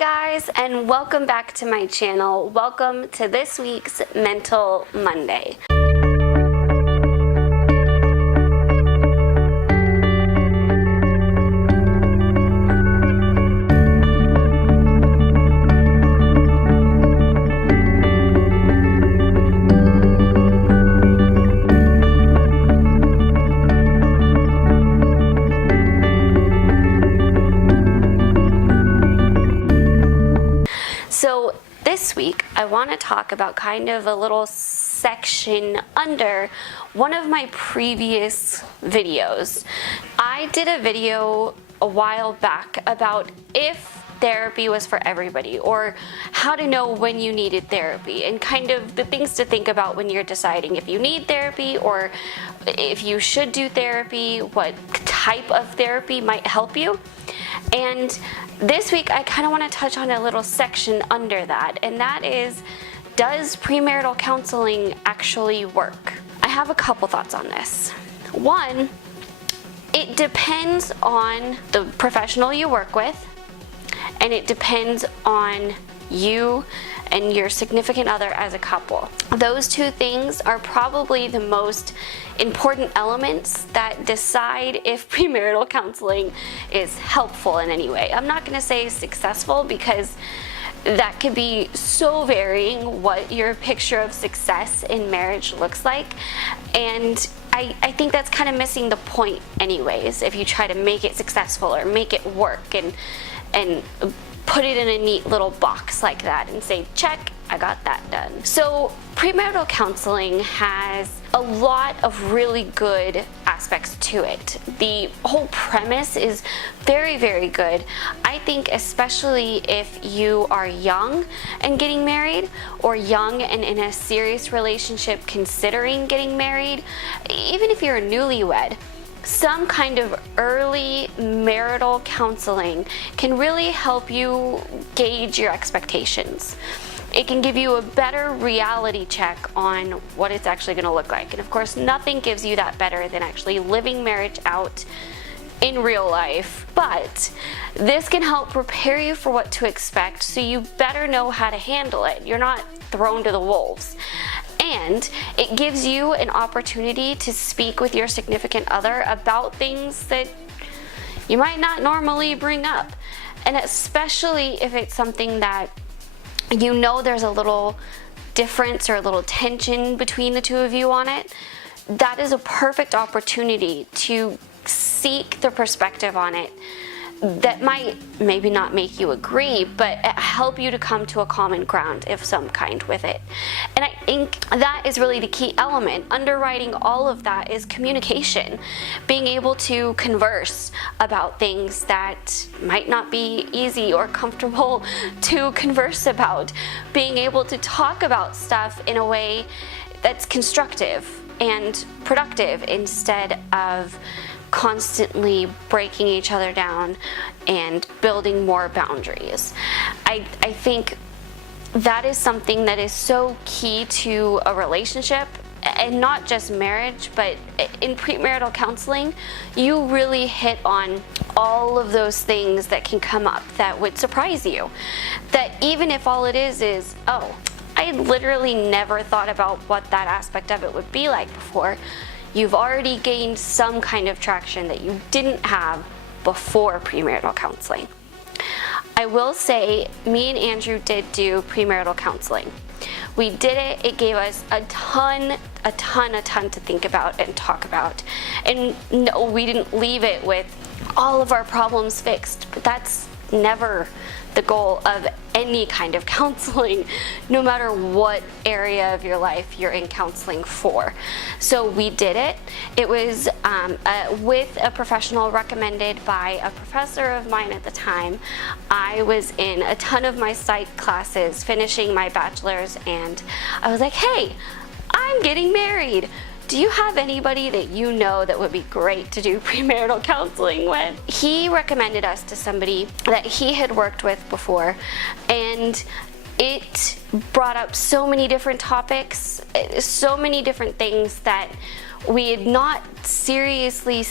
guys, and welcome back to my channel. Welcome to this week's Mental Monday. So this week I want to talk about kind of a little section under one of my previous videos. I did a video a while back about if therapy was for everybody, or how to know when you needed therapy, and kind of the things to think about when you're deciding if you need therapy or if you should do therapy, what type of therapy might help you. And this week I kind of want to touch on a little section under that, and that is, does premarital counseling actually work? I have a couple thoughts on this. One, it depends on the professional you work with, and it depends on you and your significant other as a couple. Those two things are probably the most important elements that decide if premarital counseling is helpful in any way. I'm not going to say successful, because that could be so varying what your picture of success in marriage looks like, and I think that's kind of missing the point anyways if you try to make it successful or make it work and put it in a neat little box like that and say, check, I got that done. So premarital counseling has a lot of really good aspects to it. The whole premise is very, very good. I think especially if you are young and getting married, or young and in a serious relationship considering getting married, even if you're a newlywed, some kind of early marital counseling can really help you gauge your expectations. It can give you a better reality check on what it's actually going to look like. And of course, nothing gives you that better than actually living marriage out in real life. But this can help prepare you for what to expect, so you better know how to handle it. You're not thrown to the wolves. And it gives you an opportunity to speak with your significant other about things that you might not normally bring up. And especially if it's something that you know there's a little difference or a little tension between the two of you on it, that is a perfect opportunity to seek the perspective on it that might maybe not make you agree, but help you to come to a common ground of some kind with it. And I think that is really the key element. Underwriting all of that is communication. Being able to converse about things that might not be easy or comfortable to converse about. Being able to talk about stuff in a way that's constructive and productive, instead of constantly breaking each other down and building more boundaries. I think that is something that is so key to a relationship, and not just marriage, but in premarital counseling, you really hit on all of those things that can come up that would surprise you. That even if all it is, oh, I literally never thought about what that aspect of it would be like before, you've already gained some kind of traction that you didn't have before premarital counseling. I will say, me and Andrew did do premarital counseling. We did it. It gave us a ton to think about and talk about. And no, we didn't leave it with all of our problems fixed, but that's never the goal of any kind of counseling, no matter what area of your life you're in counseling for. So we did it. It was with a professional recommended by a professor of mine at the time. I was in a ton of my psych classes finishing my bachelor's, and I was like, hey, I'm getting married. Do you have anybody that you know that would be great to do premarital counseling with? He recommended us to somebody that he had worked with before, and it brought up so many different topics, so many different things that we had not seriously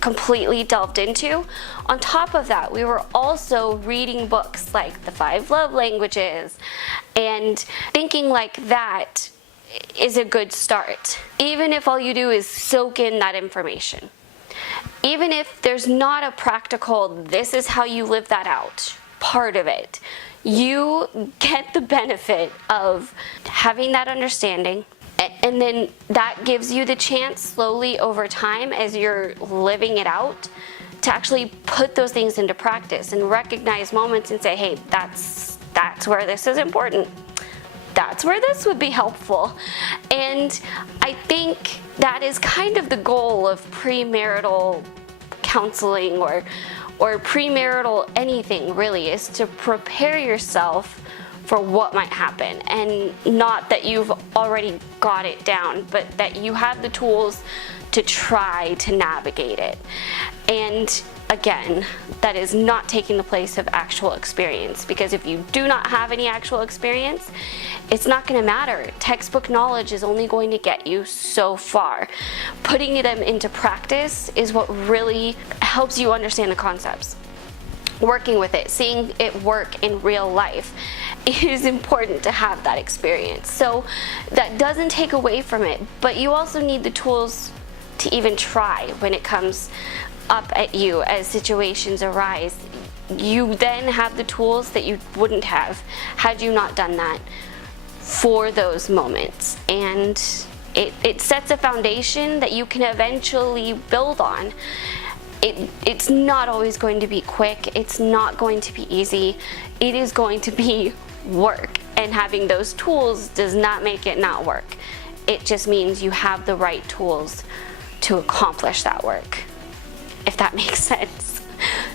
completely delved into. On top of that, we were also reading books like The 5 Love Languages, and thinking like that is a good start. Even if all you do is soak in that information. Even if there's not a practical, this is how you live that out, part of it, you get the benefit of having that understanding, and then that gives you the chance slowly over time as you're living it out to actually put those things into practice and recognize moments and say, hey, that's where this is important. That's where this would be helpful. And I think that is kind of the goal of premarital counseling or premarital anything, really, is to prepare yourself for what might happen. And not that you've already got it down, but that you have the tools to try to navigate it. And again, that is not taking the place of actual experience, because if you do not have any actual experience, it's not going to matter. Textbook knowledge is only going to get you so far. Putting them into practice is what really helps you understand the concepts. Working with it, seeing it work in real life, it is important to have that experience. So that doesn't take away from it, but you also need the tools to even try when it comes up at you as situations arise. You then have the tools that you wouldn't have had you not done that for those moments. And it sets a foundation that you can eventually build on. It's not always going to be quick. It's not going to be easy. It is going to be work. And having those tools does not make it not work. It just means you have the right tools to accomplish that work, if that makes sense.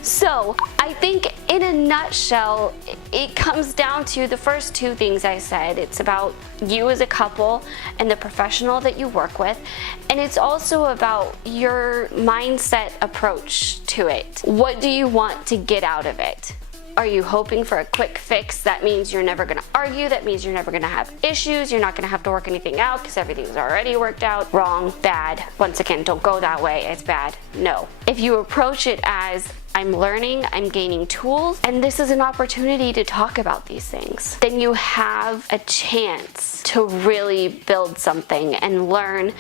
So I think in a nutshell, it comes down to the first two things I said. It's about you as a couple and the professional that you work with. And it's also about your mindset approach to it. What do you want to get out of it? Are you hoping for a quick fix? That means you're never going to argue. That means you're never going to have issues. You're not going to have to work anything out because everything's already worked out. Wrong, bad. Once again, don't go that way. It's bad. No. If you approach it as, I'm learning, I'm gaining tools, and this is an opportunity to talk about these things, then you have a chance to really build something and learn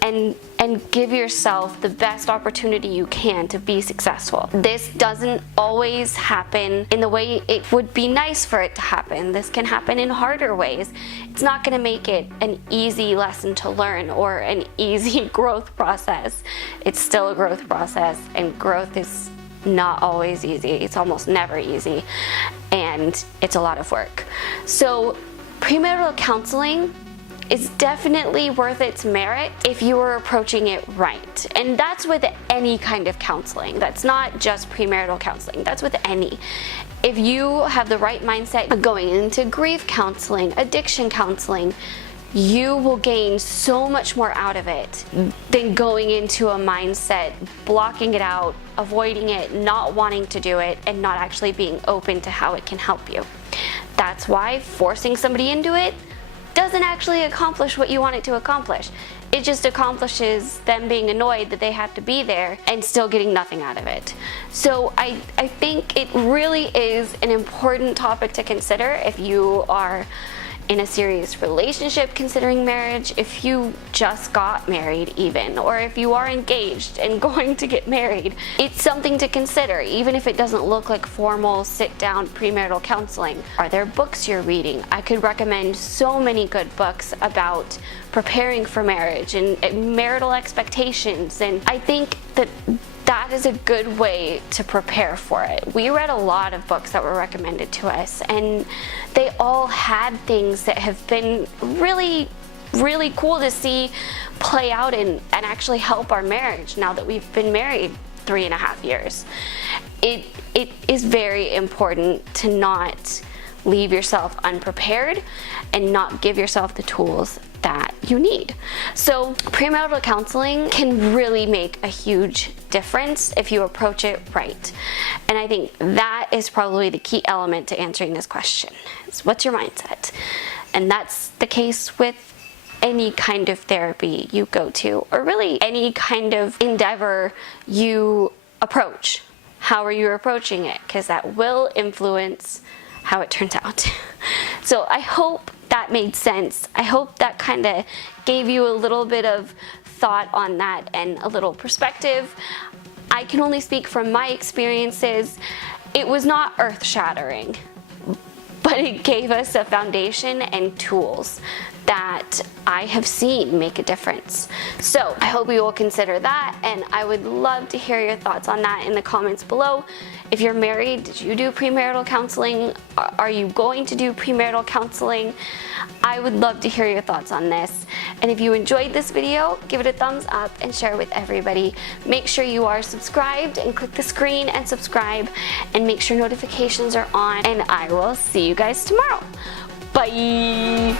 and give yourself the best opportunity you can to be successful. This doesn't always happen in the way it would be nice for it to happen. This can happen in harder ways. It's not going to make it an easy lesson to learn or an easy growth process. It's still a growth process, and growth is not always easy. It's almost never easy, and it's a lot of work. So premarital counseling is definitely worth its merit if you are approaching it right. And that's with any kind of counseling. That's not just premarital counseling. That's with any. If you have the right mindset of going into grief counseling, addiction counseling, you will gain so much more out of it than going into a mindset, blocking it out, avoiding it, not wanting to do it, and not actually being open to how it can help you. That's why forcing somebody into it doesn't actually accomplish what you want it to accomplish. It just accomplishes them being annoyed that they have to be there and still getting nothing out of it. So I think it really is an important topic to consider if you are in a serious relationship considering marriage, if you just got married even, or if you are engaged and going to get married. It's something to consider, even if it doesn't look like formal sit-down premarital counseling. Are there books you're reading? I could recommend so many good books about preparing for marriage and marital expectations, and I think that is a good way to prepare for it. We read a lot of books that were recommended to us, and they all had things that have been really, really cool to see play out and actually help our marriage now that we've been married 3.5 years. It is very important to not leave yourself unprepared and not give yourself the tools that you need. So premarital counseling can really make a huge difference if you approach it right. And I think that is probably the key element to answering this question. Is what's your mindset? And that's the case with any kind of therapy you go to, or really any kind of endeavor you approach. How are you approaching it? Because that will influence how it turns out. So I hope that made sense. I hope that kind of gave you a little bit of thought on that and a little perspective. I can only speak from my experiences. It was not earth-shattering, but it gave us a foundation and tools that I have seen make a difference. So I hope you will consider that, and I would love to hear your thoughts on that in the comments below. If you're married, did you do premarital counseling? Are you going to do premarital counseling? I would love to hear your thoughts on this. And if you enjoyed this video, give it a thumbs up and share it with everybody. Make sure you are subscribed and click the screen and subscribe, and make sure notifications are on, and I will see you guys tomorrow. Bye!